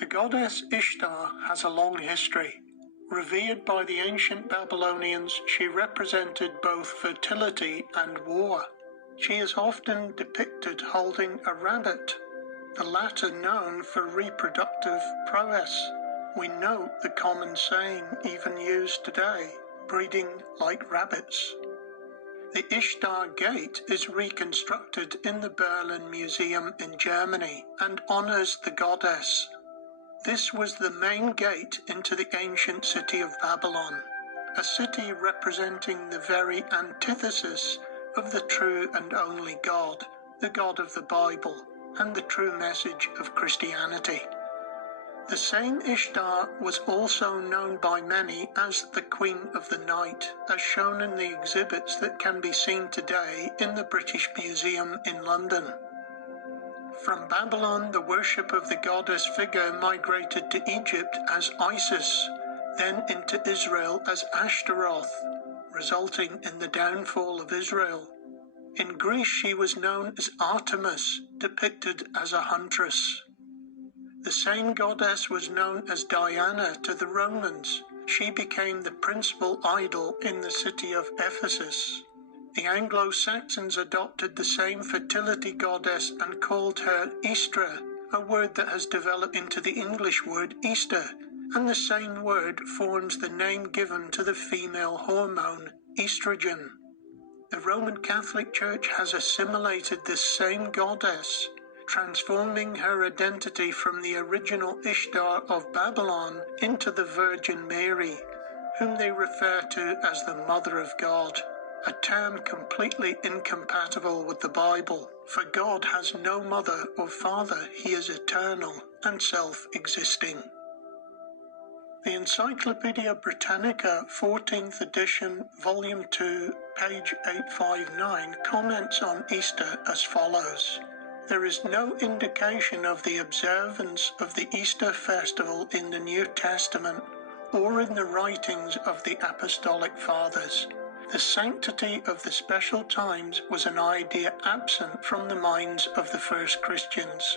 The goddess Ishtar has a long history. Revered by the ancient Babylonians, she represented both fertility and war. She is often depicted holding a rabbit, the latter known for reproductive prowess. We note the common saying even used today, breeding like rabbits. The Ishtar Gate is reconstructed in the Berlin Museum in Germany and honors the goddess. This was the main gate into the ancient city of Babylon, a city representing the very antithesis of the true and only God, the God of the Bible, and the true message of Christianity. The same Ishtar was also known by many as the Queen of the Night, as shown in the exhibits that can be seen today in the British Museum in London. From Babylon, the worship of the goddess figure migrated to Egypt as Isis, then into Israel as Ashtaroth, resulting in the downfall of Israel. In Greece, she was known as Artemis, depicted as a huntress. The same goddess was known as Diana to the Romans. She became the principal idol in the city of Ephesus. The Anglo-Saxons adopted the same fertility goddess and called her Istra, a word that has developed into the English word Easter, and the same word forms the name given to the female hormone, estrogen. The Roman Catholic Church has assimilated this same goddess, transforming her identity from the original Ishtar of Babylon into the Virgin Mary, whom they refer to as the Mother of God, a term completely incompatible with the Bible, for God has no mother or father. He is eternal and self-existing. The Encyclopaedia Britannica, 14th edition, volume 2, page 859, comments on Easter as follows. There is no indication of the observance of the Easter festival in the New Testament or in the writings of the Apostolic Fathers. The sanctity of the special times was an idea absent from the minds of the first Christians.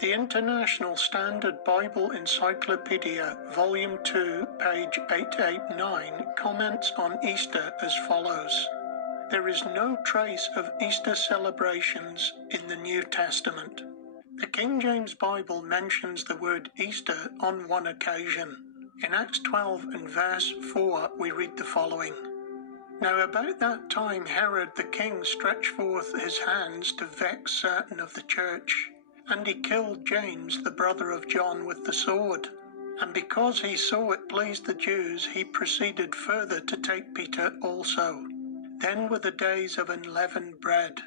The International Standard Bible Encyclopedia, Volume 2, page 889, comments on Easter as follows. There is no trace of Easter celebrations in the New Testament. The King James Bible mentions the word Easter on one occasion. In Acts 12 and verse 4 we read the following. Now about that time Herod the king stretched forth his hands to vex certain of the church, and he killed James the brother of John with the sword. And because he saw it pleased the Jews, he proceeded further to take Peter also. Then were the days of unleavened bread,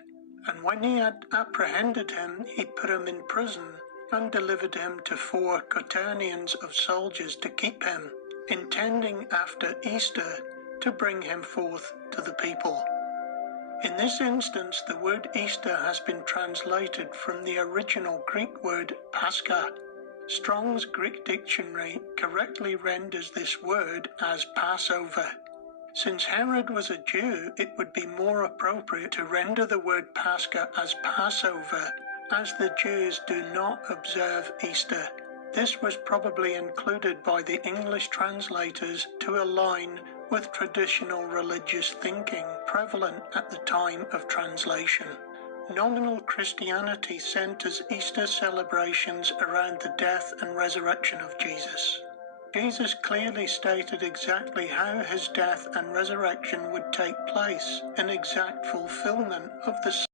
and when he had apprehended him, he put him in prison, and delivered him to 4 quaternions of soldiers to keep him, intending after Easter to bring him forth to the people. In this instance, the word Easter has been translated from the original Greek word Pascha. Strong's Greek Dictionary correctly renders this word as Passover. Since Herod was a Jew, it would be more appropriate to render the word Pascha as Passover, as the Jews do not observe Easter. This was probably included by the English translators to align with traditional religious thinking prevalent at the time of translation. Nominal Christianity centers Easter celebrations around the death and resurrection of Jesus. Jesus clearly stated exactly how his death and resurrection would take place in exact fulfillment of the